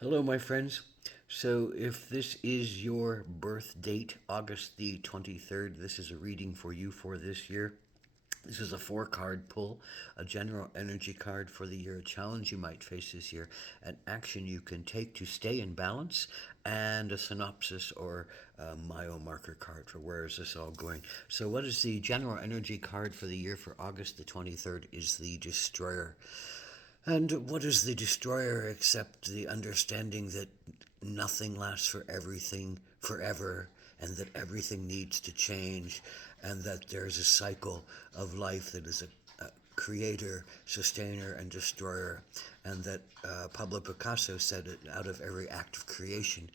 Hello, my friends. So, if this is your birth date, August the 23rd, this is a reading for you for this year. This is a four card pull, a general energy card for the year, a challenge you might face this year, an action you can take to stay in balance, and a synopsis or a mile marker card for where is this all going. So, what is the general energy card for the year for August the 23rd? Is the Destroyer. And what is the destroyer except the understanding that nothing lasts for everything forever, and that everything needs to change, and that there's a cycle of life that is a creator, sustainer, and destroyer, and that Pablo Picasso said it out of every act of creation.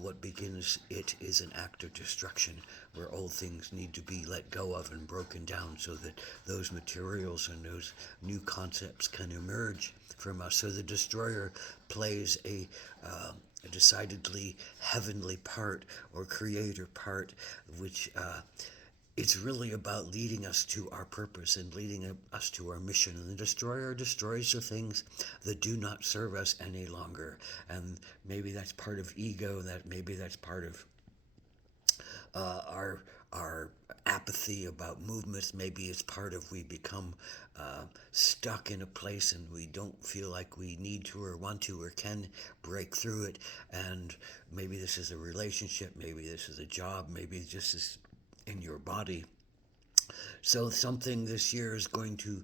What begins it is an act of destruction, where old things need to be let go of and broken down so that those materials and those new concepts can emerge from us. So the destroyer plays a decidedly heavenly part or creator part, which it's really about leading us to our purpose and leading us to our mission. And the destroyer destroys the things that do not serve us any longer. And maybe that's part of ego, that maybe that's part of our apathy about movements. Maybe it's part of we become stuck in a place and we don't feel like we need to or want to or can break through it. And maybe this is a relationship, maybe this is a job, maybe this is in your body. So something this year is going to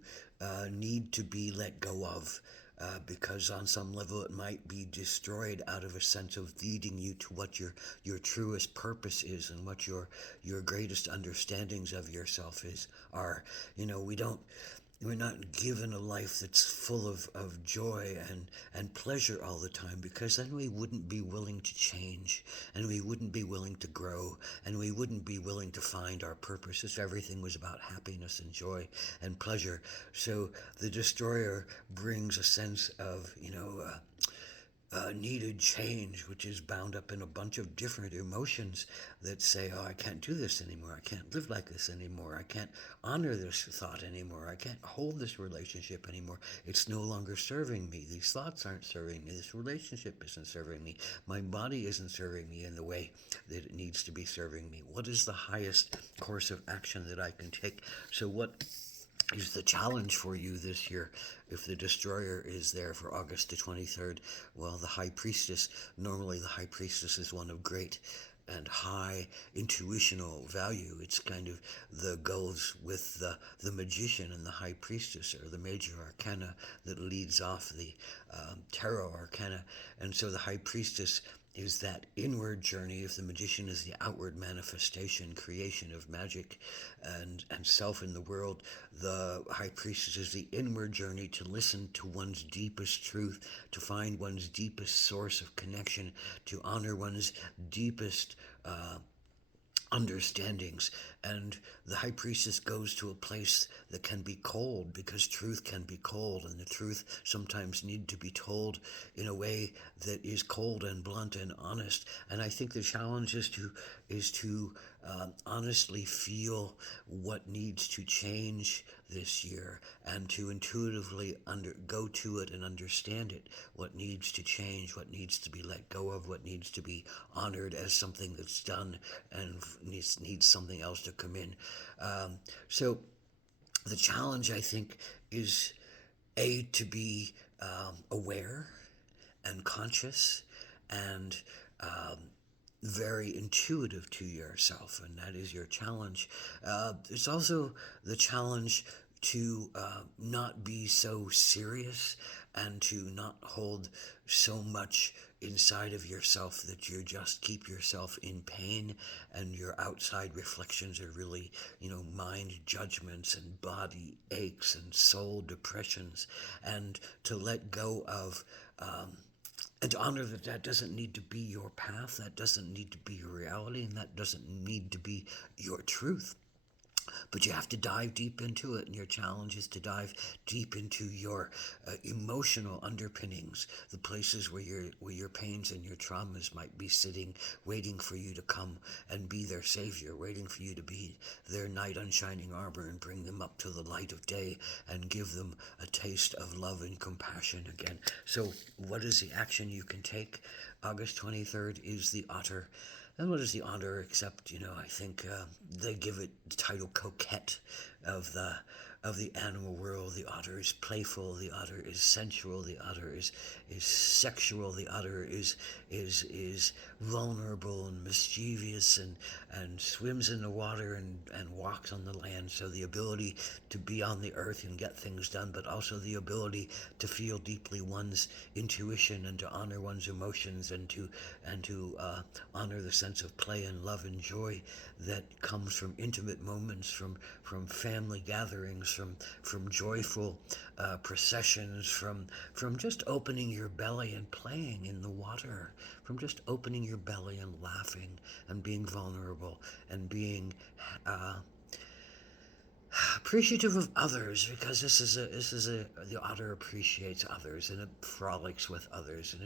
need to be let go of. Because on some level it might be destroyed out of a sense of leading you to what your truest purpose is and what your greatest understandings of yourself is are. We don't we're not given a life that's full of joy and pleasure all the time, because then we wouldn't be willing to change, and we wouldn't be willing to grow, and we wouldn't be willing to find our purpose if everything was about happiness and joy and pleasure. So the destroyer brings a sense of, needed change, which is bound up in a bunch of different emotions that say, oh, I can't do this anymore. I can't live like this anymore. I can't honor this thought anymore. I can't hold this relationship anymore. It's no longer serving me. These thoughts aren't serving me. This relationship isn't serving me. My body isn't serving me in the way that it needs to be serving me. What is the highest course of action that I can take? So, what is the challenge for you this year? If the destroyer is there for August the 23rd, well, the high priestess, normally the high priestess is one of great and high intuitional value. It's kind of the goes with the magician and the high priestess, or the major arcana that leads off the tarot arcana. And so the high priestess is that inward journey. If the magician is the outward manifestation, creation of magic and self in the world, the high priestess is the inward journey to listen to one's deepest truth, to find one's deepest source of connection, to honor one's deepest understandings. And the high priestess goes to a place that can be cold, because truth can be cold, and the truth sometimes need to be told in a way that is cold and blunt and honest. And I think the challenge is to honestly feel what needs to change this year, and to intuitively go to it and understand it, what needs to change, what needs to be let go of, what needs to be honored as something that's done and needs something else to come in. So the challenge, I think, is to be aware and conscious and very intuitive to yourself, and that is your challenge. There's also the challenge to not be so serious, and to not hold so much inside of yourself that you just keep yourself in pain, and your outside reflections are really, mind judgments and body aches and soul depressions. And to let go of and to honor that that doesn't need to be your path, that doesn't need to be your reality, and that doesn't need to be your truth. But you have to dive deep into it, and your challenge is to dive deep into your emotional underpinnings, the places where your pains and your traumas might be sitting, waiting for you to come and be their savior, waiting for you to be their knight on shining armor and bring them up to the light of day and give them a taste of love and compassion again. So, what is the action you can take? August 23rd is the Otter. And what is the otter except, I think they give it the title coquette of the animal world. The otter is playful, the otter is sensual, the otter is sexual, the otter is vulnerable and mischievous and swims in the water and walks on the land. So the ability to be on the earth and get things done, but also the ability to feel deeply one's intuition and to honor one's emotions and to honor the sense of play and love and joy that comes from intimate moments, from family gatherings, from joyful processions, from just opening your belly and playing in the water, from just opening your belly and laughing and being vulnerable and being uh, appreciative of others, because this is a the otter appreciates others and it frolics with others, and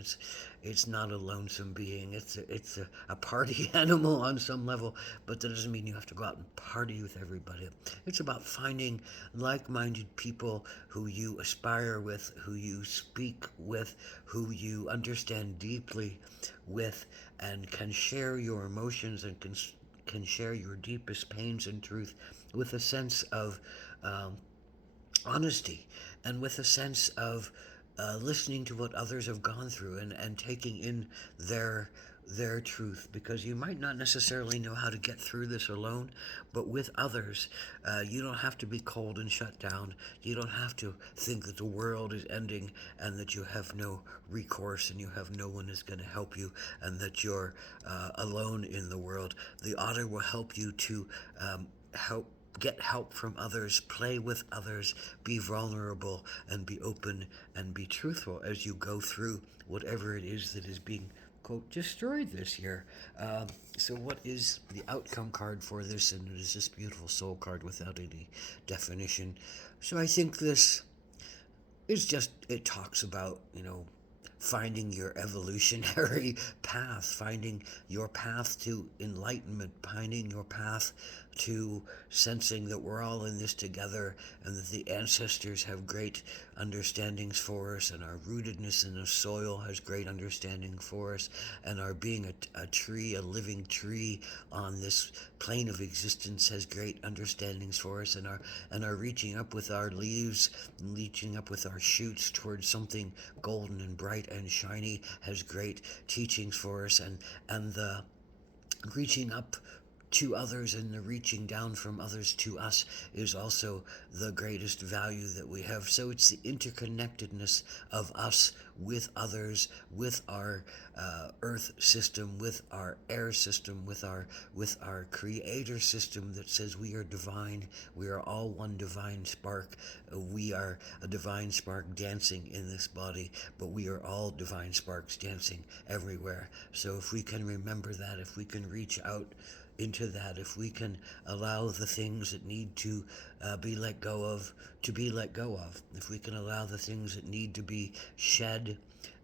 it's not a lonesome being. It's a party animal on some level, but that doesn't mean you have to go out and party with everybody. It's about finding like-minded people who you aspire with, who you speak with, who you understand deeply with, and can share your emotions and can share your deepest pains and truth with a sense of um, honesty and with a sense of listening to what others have gone through and taking in their their truth, because you might not necessarily know how to get through this alone, but with others, you don't have to be cold and shut down. You don't have to think that the world is ending and that you have no recourse and you have no one is going to help you and that you're alone in the world. The otter will help you to help get help from others, play with others, be vulnerable, and be open and be truthful as you go through whatever it is that is being, quote, destroyed this year. So, what is the outcome card for this? And it is this beautiful soul card without any definition. So, I think this is just, it talks about, finding your evolutionary path, finding your path to enlightenment, finding your path to sensing that we're all in this together and that the ancestors have great understandings for us, and our rootedness in the soil has great understanding for us, and our being a tree, a living tree on this plane of existence has great understandings for us, and our reaching up with our leaves, reaching up with our shoots towards something golden and bright and shiny has great teachings for us, and the reaching up to others and the reaching down from others to us is also the greatest value that we have. So it's the interconnectedness of us with others, with our earth system, with our air system, with our creator system that says we are divine. We are all one divine spark. We are a divine spark dancing in this body, but we are all divine sparks dancing everywhere. So if we can remember that, if we can reach out into that, if we can allow the things that need to be let go of to be let go of, if we can allow the things that need to be shed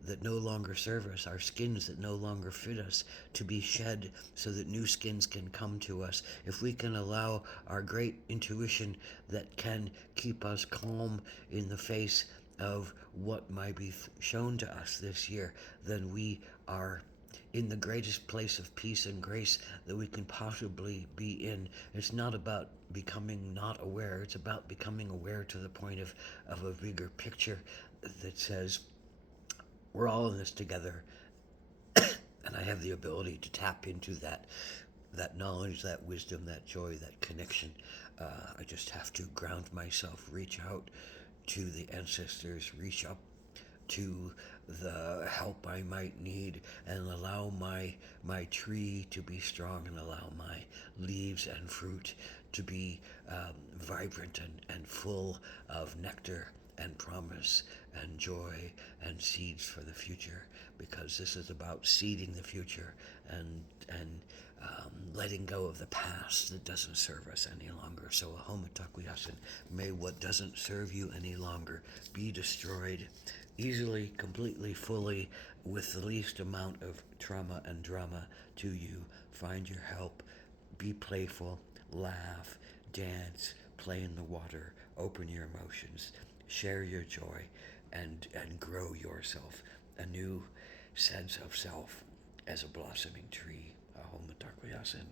that no longer serve us, our skins that no longer fit us, to be shed so that new skins can come to us, if we can allow our great intuition that can keep us calm in the face of what might be shown to us this year, then we are in the greatest place of peace and grace that we can possibly be in. It's not about becoming not aware, it's about becoming aware to the point of a bigger picture that says, we're all in this together, and I have the ability to tap into that knowledge, that wisdom, that joy, that connection. I just have to ground myself, reach out to the ancestors, reach up to the help I might need, and allow my tree to be strong, and allow my leaves and fruit to be vibrant and full of nectar and promise and joy and seeds for the future, because this is about seeding the future and letting go of the past that doesn't serve us any longer. So Ahoma Takuyasin, may what doesn't serve you any longer be destroyed easily, completely, fully, with the least amount of trauma and drama to you. Find your help, be playful, laugh, dance, play in the water, open your emotions, share your joy, and grow yourself a new sense of self as a blossoming tree. Ahoma Takuyasin.